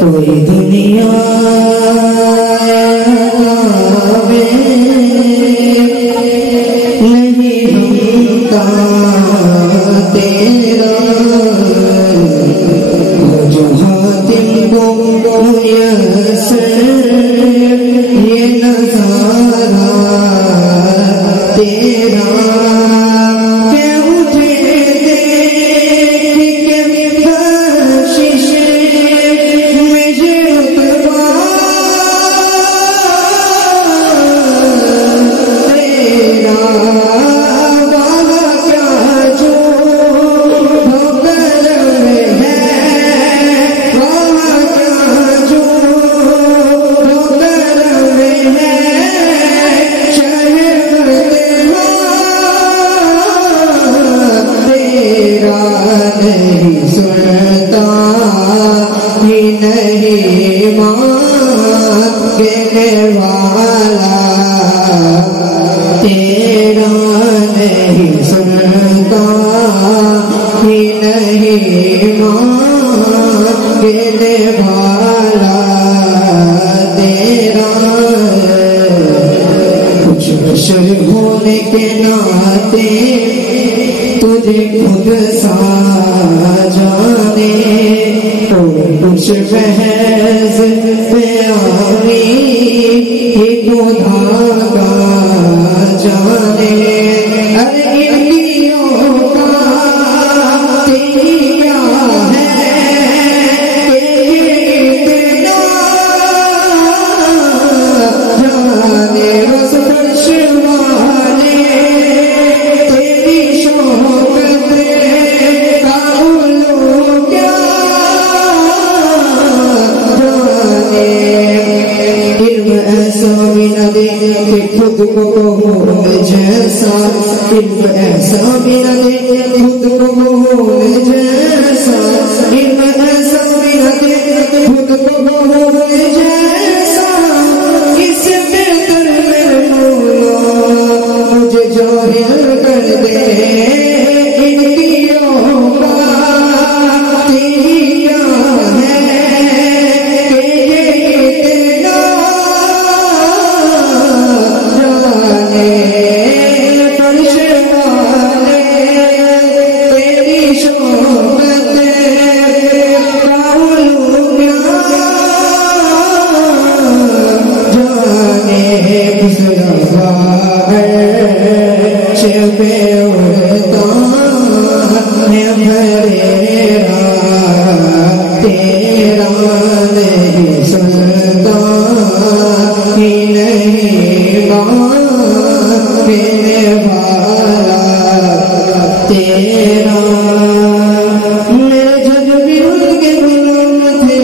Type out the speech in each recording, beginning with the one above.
कोई दुनिया नहीं होता तेरा, जो हातिम को मुयस्सर ये नज़ारा तेरा। नहीं सुनता ही नहीं मांगने वाला तेरा, नहीं सुनता ही नहीं मांगने वाला तेरा। कुछ बशर होने के नाते तुझे खुद सा जाने, और कुछ महज प्यारी एक धागा जाने। अरे इंद्रियों का तेरी क्या है इतना जाने, बस फर्श वाले तेरी शौकत का उल्लू क्या जाने। इल्म ऐसा भी न दे कि खुद को भूल जैसा, इल्म ऐसा भी न दे खुद को भूल जैसा, इल्म ऐसा भी न दे खुद को भूल जैसा। इससे बेहतर मेरे मौला मुझे जाहिर कर दे इंद्रियों का तेरी क्या है कि ये इतना जाने। फर्श वाले तेरी शौकत का उल्लू क्या जाने। गुज़रा अर्श पे उड़ता है फरेरा तेरा, नहीं सुनता ही नहीं मांगने वाला तेरा। मेरे जज भी उनके गुलाम थे,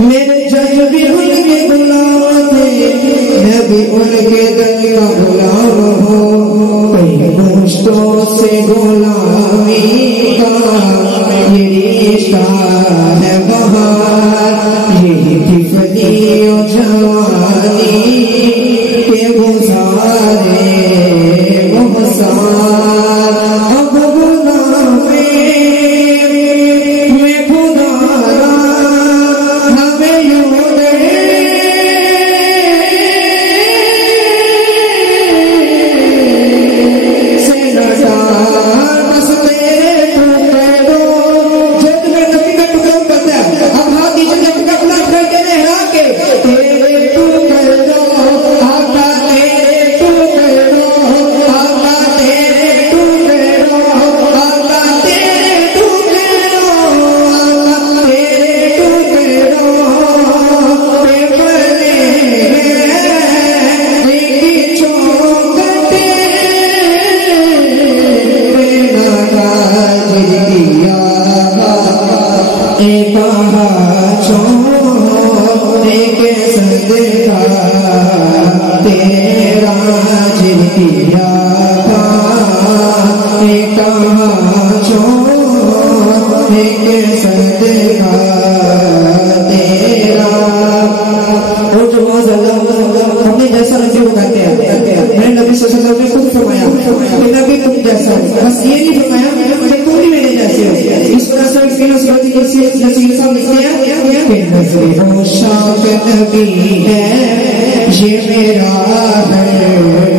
मेरे जज भी उनके गुलाम थे, मैं भी उनके दर का गुलाम हूँ। कई दोस्तों से गुलामी का ये रिश्ता है बहार, यही तिफली और जवानी के गुजारे गुज़ार। अब गुलामी में खुदारा हमें यूं दे से लटा, बस तेरे टुकड़े दो। जो तुम्हें नबी का टुकड़ा करता है, अब हाथ नीचे टुकड़ा अपना कर देने हैं आके तेरे टुकड़े दो आका, तेरे टुकड़े दो आका, तेरे टुकड़े दो आका, तेरे टुकड़े दो आका, तेरे टुकड़े दो पेपले मेरी चौकटे बेना जिर दिया एक छोड़ने के सदका तेरा जिर दिया एक छोड़ने के सदका तेरा। और जो अपने जैसा नबी को कहते हैं, मैंने नबी सल्लल्लाहु अलैहि वसल्लम ने खुद फरमाया कि नबी तुम जैसा, बस ये नहीं फरमाया कि तुम भी मेरे जैसे हो। इस तरह से नसीर साहब लिखते हैं कि नज़रों शाक नबी है ये मेरा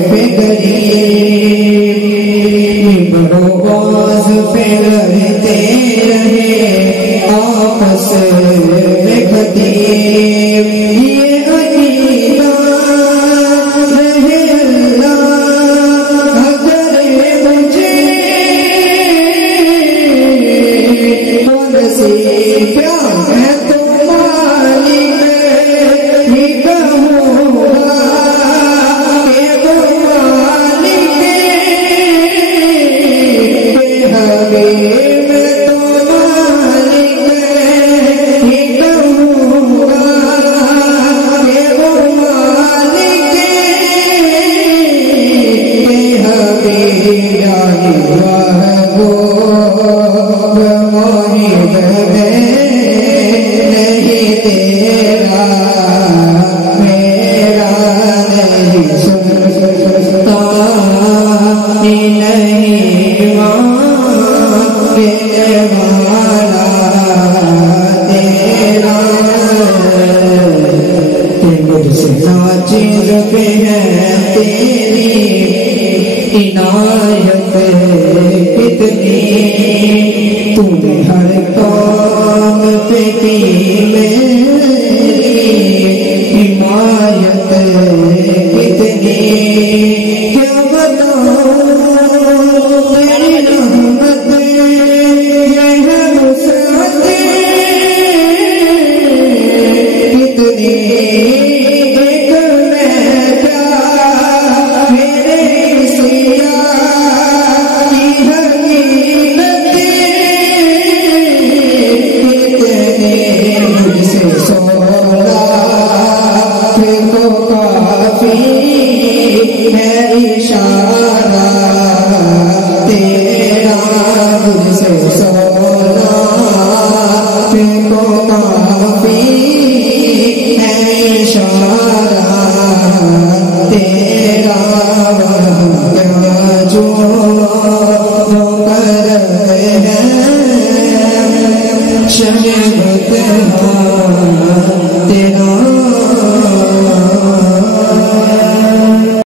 फिक्री बरोबाज पे लड़ते रहे आपस में कदे ये अकीदा रहे अल्लाह अगर मुझे कौन सी प्यार है तो मालिक ही कहूँगा कि वो मालिक हबीब तो मालिक ही कहूँगा कि वो मालिक हबीब यानी वो मोहिब नहीं तेरा मेरा नहीं सुनता नहीं मांगे वाला तेरा मुझसे नाचीज पे है तेरी इनायत कितनी तूने हर काम पे की मेरी हिमायत कितनी क्या बताऊं तेरी रहमत ये है वुसअत कितनी एक मैं क्या मेरे सिया की हकीकत कितने मुझसे सोला फिर तो काफी है इशारा